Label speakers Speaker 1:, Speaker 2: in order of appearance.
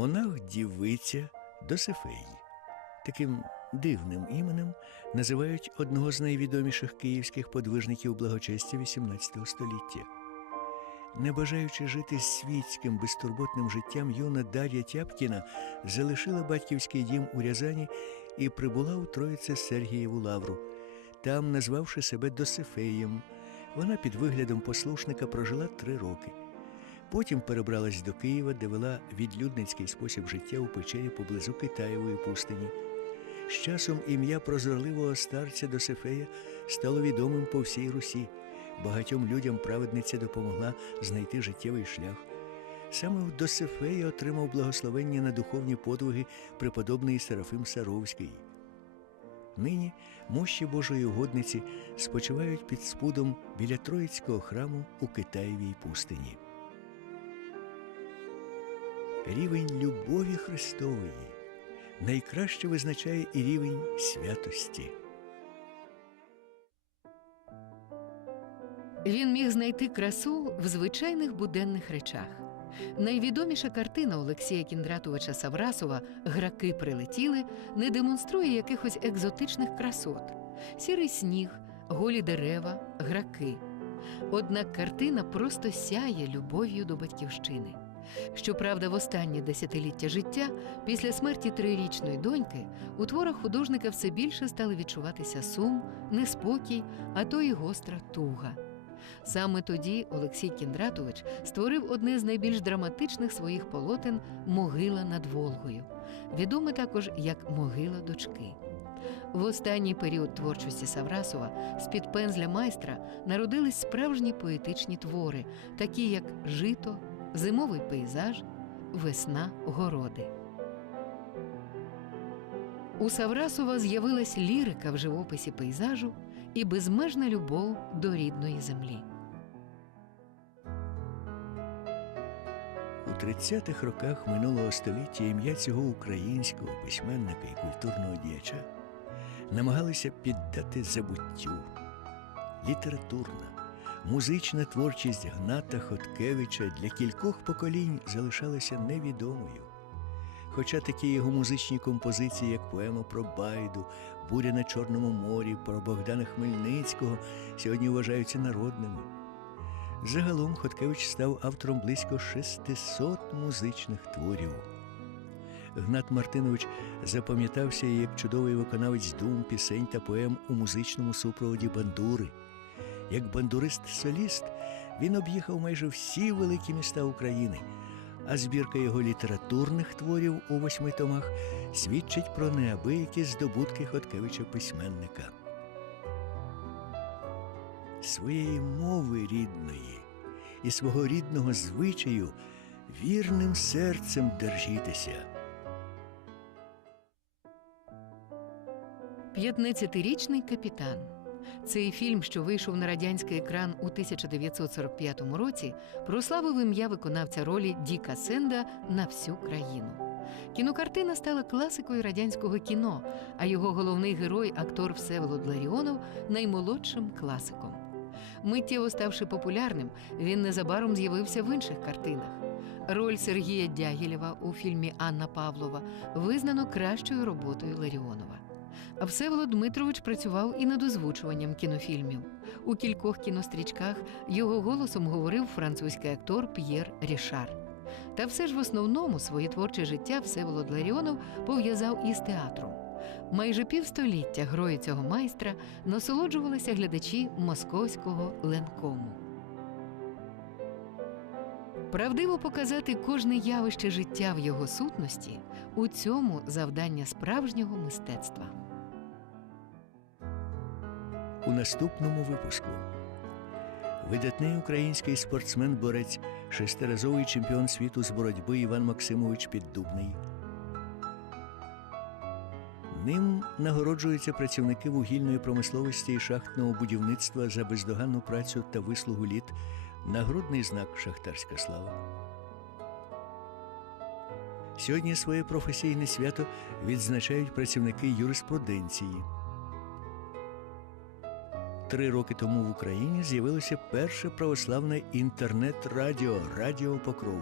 Speaker 1: Монах Досифеї. Таким дивним іменем називають одного з найвідоміших київських подвижників благочестя XVIII століття. Не бажаючи жити світським безтурботним життям, юна Дар'я Тяпкіна залишила батьківський дім у Рязані і прибула у Троїце Сергієву лавру. Там, назвавши себе Досифеєм, вона під виглядом послушника прожила три роки. Потім перебралась до Києва, де вела відлюдницький спосіб життя у печері поблизу Китаєвої пустині. З часом ім'я прозорливого старця Досифея стало відомим по всій Русі. Багатьом людям праведниця допомогла знайти життєвий шлях. Саме в Досифеї отримав благословення на духовні подвиги преподобний Серафим Саровський. Нині мощі Божої угодниці спочивають під спудом біля Троїцького храму у Китаєвій пустині. Рівень любові Христової найкраще визначає і рівень святості.
Speaker 2: Він міг знайти красу в звичайних буденних речах. Найвідоміша картина Олексія Кіндратовича Саврасова Граки прилетіли не демонструє якихось екзотичних красот: сірий сніг, голі дерева, граки. Однак картина просто сяє любов'ю до батьківщини. Щоправда, в останнє десятиліття життя, після смерті трирічної доньки, у творах художника все більше стали відчуватися сум, неспокій, а то й гостра туга. Саме тоді Олексій Кіндратович створив одне з найбільш драматичних своїх полотен Могила над Волгою, відоме також як Могила дочки. В останній період творчості Саврасова з-під пензля майстра народились справжні поетичні твори, такі як Жито, Зимовий пейзаж, Весна, городи. У Саврасова з'явилась лірика в живописі пейзажу і безмежна любов до рідної землі.
Speaker 1: У 30-х роках минулого століття ім'я цього українського письменника і культурного діяча намагалися піддати забуттю. Літературна, музична творчість Гната Хоткевича для кількох поколінь залишалася невідомою. Хоча такі його музичні композиції, як поема про Байду, Буря на Чорному морі, про Богдана Хмельницького, сьогодні вважаються народними. Загалом Хоткевич став автором близько 600 музичних творів. Гнат Мартинович запам'ятався як чудовий виконавець дум, пісень та поем у музичному супроводі бандури. Як бандурист-соліст він об'їхав майже всі великі міста України, а збірка його літературних творів у восьми томах свідчить про неабиякі здобутки Хоткевича письменника. Своєї мови рідної і свого рідного звичаю вірним серцем держітеся.
Speaker 2: 15-річний капітан. Цей фільм, що вийшов на радянський екран у 1945 році, прославив ім'я виконавця ролі Діка Сенда на всю країну. Кінокартина стала класикою радянського кіно, а його головний герой, актор Всеволод Ларіонов, наймолодшим класиком. Миттєво ставши популярним, він незабаром з'явився в інших картинах. Роль Сергія Дягілєва у фільмі Анна Павлова визнано кращою роботою Ларіонова. А Всеволод Дмитрович працював і над озвучуванням кінофільмів. У кількох кінострічках його голосом говорив французький актор П'єр Рішар. Та все ж в основному своє творче життя Всеволод Ларіонов пов'язав із театром. Майже півстоліття грою цього майстра насолоджувалися глядачі московського ленкому. Правдиво показати кожне явище життя в його сутності у цьому завдання справжнього мистецтва.
Speaker 1: У наступному випуску видатний український спортсмен-борець, шестиразовий чемпіон світу з боротьби Іван Максимович Піддубний Ним нагороджуються працівники вугільної промисловості і шахтного будівництва за бездоганну працю та вислугу літ, нагрудний знак Шахтарська слава. Сьогодні своє професійне свято відзначають працівники юриспруденції. Три роки тому в Україні з'явилося перше православне інтернет-радіо Радіо Покров.